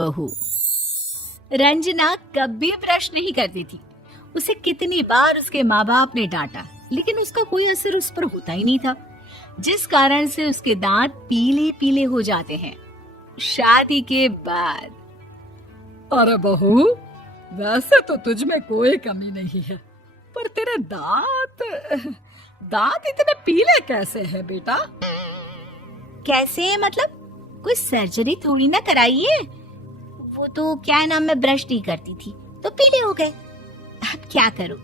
बहू। रंजना कभी ब्रश नहीं करती थी। उसे कितनी बार उसके माँ बाप ने डांटा, लेकिन उसका कोई असर उस पर होता ही नहीं था, जिस कारण से उसके दांत पीले पीले हो जाते हैं। शादी के बाद अरे बहू, वैसे तो तुझ में कोई कमी नहीं है, पर तेरे दांत दांत इतने पीले कैसे हैं बेटा? कैसे मतलब? कोई सर्जरी थोड़ी ना कराइए। वो तो क्या नाम, मैं ब्रश नहीं करती थी तो पीले हो गए। अब क्या करूं?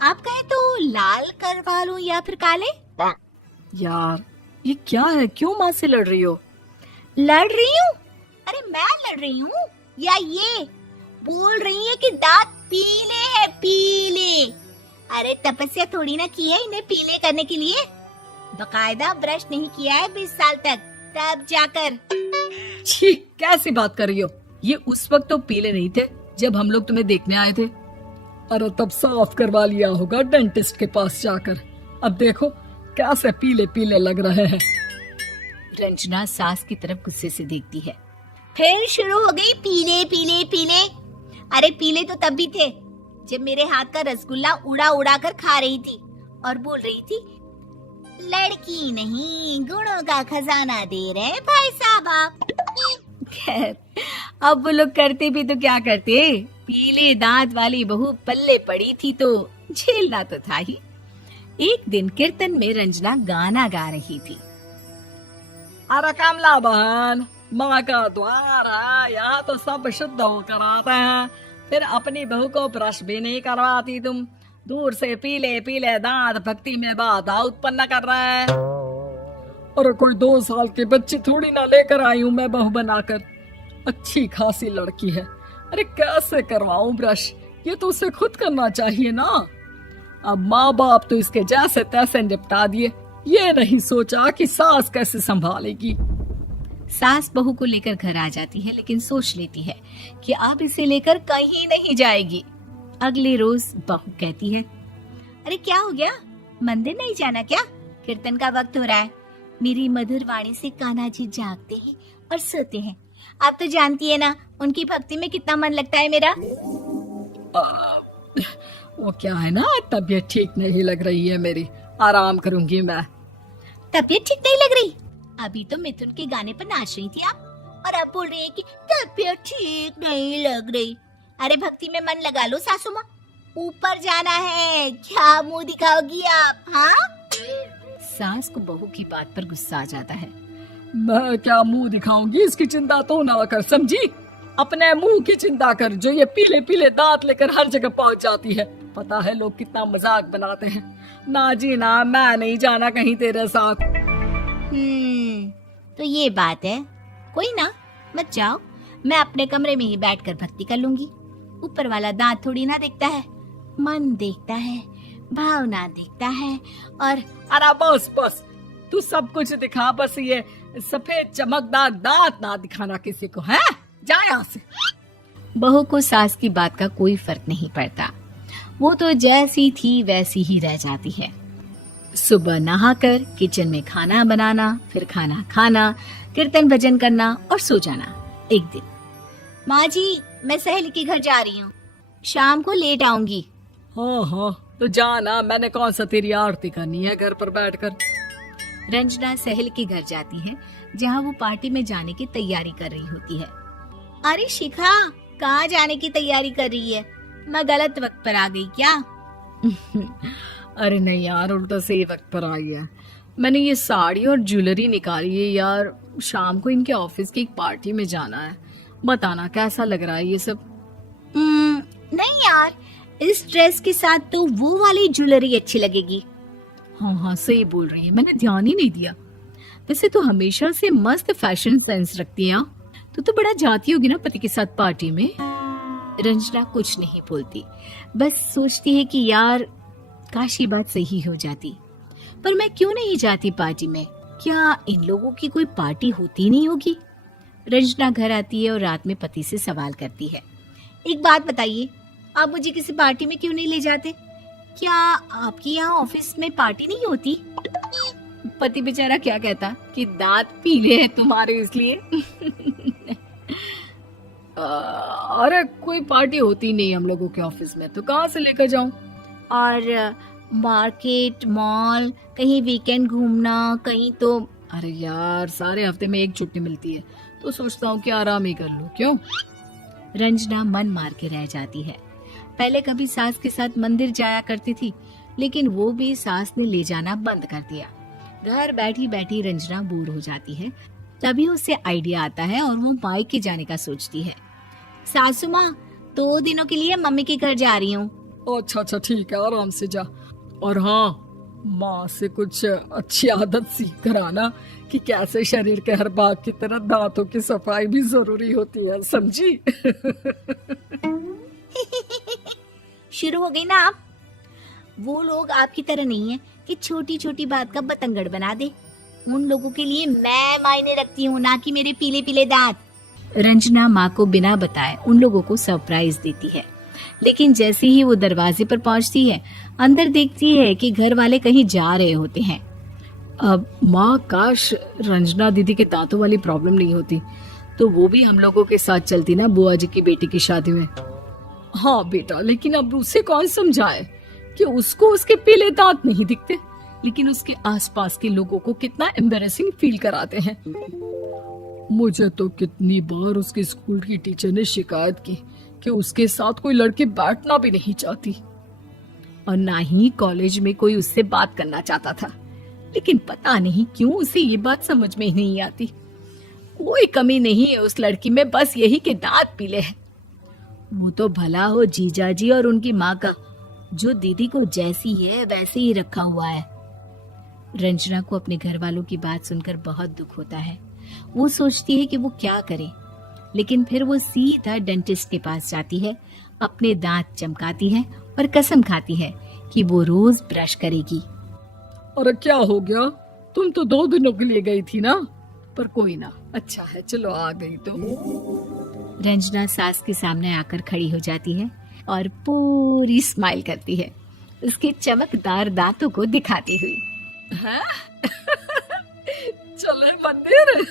आप कहें तो लाल करवा लूं या फिर काले? यार ये क्या है, क्यों माँ से लड़ रही हो? लड़ रही हूँ? अरे मैं लड़ रही हूँ या ये बोल रही है कि दांत पीले हैं, पीले। अरे तपस्या थोड़ी ना की है इन्हें पीले करने के लिए। बकायदा ब्रश नहीं किया है 20 साल तक, तब जाकर। छी, कैसी बात कर रही हो? ये उस वक्त तो पीले नहीं थे जब हम लोग तुम्हें देखने आए थे। अरे तब साफ करवा लिया होगा डेंटिस्ट के पास जाकर। अब देखो कैसे पीले पीले लग रहे हैं। रंजना सास की तरफ गुस्से से देखती है। फिर शुरू हो गई पीले पीले पीले। अरे पीले तो तब भी थे जब मेरे हाथ का रसगुल्ला उड़ा उड़ा कर खा रही थी और बोल रही थी, लड़की नहीं गुणों का खजाना दे रहे भाई साहब आप। खैर, अब वो लोग करते भी तो क्या करते, पीले दांत वाली बहू पल्ले पड़ी थी तो झेलना तो था ही। एक दिन कीर्तन में रंजना गाना गा रही थी। अरे कमला बहन, माँ का द्वार है, यहाँ तो सब शुद्ध होकर आते हैं, फिर अपनी बहू को ब्रश भी नहीं करवाती तुम। दूर से पीले पीले दांत भक्ति में बाधा उत्पन्न कर रहे हैं। अरे कोई 2 साल की बच्ची थोड़ी ना लेकर आई हूँ मैं बहू बनाकर। अच्छी खासी लड़की है, अरे कैसे करवाऊं ब्रश? ये तो उसे खुद करना चाहिए ना। अब माँ बाप तो इसके जैसे तैसे निपटा दिए, ये नहीं सोचा कि सास कैसे संभालेगी। सास बहू को लेकर घर आ जाती है, लेकिन सोच लेती है कि अब इसे लेकर कहीं नहीं जाएगी। अगले रोज बहू कहती है, अरे क्या हो गया, मंदिर नहीं जाना क्या? कीर्तन का वक्त हो रहा है। मेरी मधुर वाणी से कान्हा जी जागते हैं और सोते हैं। आप तो जानती है ना उनकी भक्ति में कितना मन लगता है मेरा। वो क्या है ना, तबीयत ठीक नहीं लग रही है मेरी, आराम करूंगी मैं। तबीयत ठीक नहीं लग रही? अभी तो मिथुन के गाने पर नाच रही थी आप, और अब बोल रही है कि तबीयत ठीक नहीं लग रही। अरे भक्ति में मन लगा लो सासू माँ, ऊपर जाना है, क्या मुंह दिखाओगी आप? हाँ? सास को बहू की बात पर गुस्सा आ जाता है। मैं क्या मुंह दिखाऊंगी, इसकी चिंता तो ना कर, समझी? अपने मुंह की चिंता कर, जो ये पीले पीले दांत लेकर हर जगह पहुंच जाती है। पता है लोग कितना मजाक बनाते हैं। ना जी ना, मैं नहीं जाना कहीं तेरे साथ। तो ये बात है, कोई ना, मत जाओ, मैं अपने कमरे में ही बैठकर भक्ति कर लूंगी। ऊपर वाला दांत थोड़ी ना देखता है, मन देखता है, भावना देखता है। और अरे बस बस, तू सब कुछ दिखा, बस ये सफेद चमकदार दांत ना दिखाना किसी को, है? जा यहाँ से। बहू को सास की बात का कोई फर्क नहीं पड़ता, वो तो जैसी थी वैसी ही रह जाती है। सुबह नहाकर किचन में खाना बनाना, फिर खाना खाना, कीर्तन भजन करना और सो जाना। एक दिन, माँ जी मैं सहेली के घर जा रही हूँ, शाम को लेट आऊंगी। हाँ हाँ, तो जाना, मैंने कौन सा तेरी आरती करनी है घर पर बैठकर। रंजना सहेली के घर जाती है, जहाँ वो पार्टी में जाने की तैयारी कर रही होती है। अरे शिखा, कहाँ जाने की तैयारी कर रही है? मैं गलत वक्त पर आ गई क्या? अरे नहीं यार, उल्टा सही वक्त पर आई है। मैंने ये साड़ी और ज्वेलरी निकाली है यार, शाम को इनके ऑफिस की एक पार्टी में जाना है। बताना कैसा लग रहा है ये सब? नहीं यार, इस ड्रेस के साथ तो वो वाली ज्वेलरी अच्छी लगेगी। हाँ हाँ सही बोल रही है, मैंने ध्यान ही नहीं दिया। वैसे तो हमेशा से मस्त फैशन सेंस रखती है। तो बड़ा जाती होगी ना पति के साथ पार्टी में। रंजना कुछ नहीं बोलती, बस सोचती है कि यार काश ये बात सही हो जाती, पर मैं क्यों नहीं जाती पार्टी में? क्या इन लोगों की कोई पार्टी होती नहीं होगी? रंजना घर आती है और रात में पति से सवाल करती है, एक बात बताइए, आप मुझे किसी पार्टी में क्यों नहीं ले जाते? क्या आपके यहाँ ऑफिस में पार्टी नहीं होती? पति बेचारा क्या कहता कि दांत पीले हैं तुम्हारे इसलिए। अरे कोई पार्टी होती नहीं हम लोगों के ऑफिस में, तो कहाँ से लेकर जाऊं? और मार्केट, मॉल, कहीं वीकेंड घूमना, कहीं तो। अरे यार, सारे हफ्ते में एक छुट्टी मिलती है, तो सोचता हूँ कि आराम ही कर लूं। क्यों? रंजना मन मार के रह जाती है। पहले कभी सास के साथ मंदिर जाया करती थी, लेकिन वो भी सास ने ले जाना बंद कर दिया। घर बैठी बैठी रंजना बोर हो जाती है। तभी उसे आइडिया आता है और वो मायके जाने का सोचती है। सासू माँ, 2 दिनों के लिए मम्मी के घर जा रही हूँ। अच्छा अच्छा, ठीक है, आराम से जा। और हाँ, माँ से कुछ अच्छी आदत सीख कर आना कि कैसे शरीर के हर भाग की तरह दांतों की सफाई भी जरूरी होती है, समझी? शुरू हो गई ना आप। वो लोग आपकी तरह नहीं है कि छोटी छोटी बात का बतंगड़ बना दे। उन लोगों के लिए मैं मायने रखती हूँ, ना कि मेरे पीले पीले दांत। रंजना माँ को बिना बताए उन लोगों को सरप्राइज देती है, लेकिन जैसे ही वो दरवाजे पर पहुंचती है, अंदर देखती है कि घर वाले कहीं जा रहे होते हैं। अब माँ, काश रंजना दीदी के दांतों वाली प्रॉब्लम नहीं होती, तो वो भी हम लोगों के साथ चलती ना बुआ जी की बेटी की शादी में। हाँ बेटा, लेकिन अब उसे कौन समझाए कि उसको उसके पीले दांत नहीं दिखते, लेकिन उसके आसपास के लोगों को कितना एम्बैरेसिंग फील कराते हैं। मुझे तो कितनी बार उसके स्कूल की टीचर ने शिकायत की कि उसके साथ कोई लड़की बैठना भी नहीं चाहती, और ना ही कॉलेज में कोई उससे बात करना चाहता था। लेकिन पता नहीं क्यों उसे ये बात समझ में ही नहीं आती। कोई कमी नहीं है उस लड़की में, बस यही कि दांत पीले हैं। वो तो भला हो जीजा जी और उनकी माँ का, जो दीदी को जैसी है वैसे ही रखा हुआ है। रंजना को अपने घर वालों की बात सुनकर बहुत दुख होता है। वो सोचती है कि वो क्या करे, लेकिन फिर वो सीधा डेंटिस्ट के पास जाती है, अपने दांत चमकाती है और कसम खाती है कि वो रोज ब्रश करेगी। अरे क्या हो गया? तुम तो 2 दिनों के लिए गई थी ना। पर कोई ना, अच्छा है, चलो आ गई तो। रंजना सास के सामने आकर खड़ी हो जाती है और पूरी स्माइल करती है, उसके चमकदार दांतों को दिखाती हुई। हैं? चले मंदिर।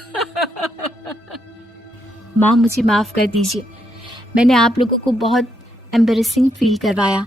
माँ, मुझे माफ कर दीजिए, मैंने आप लोगों को बहुत एम्बैरेसिंग फील करवाया।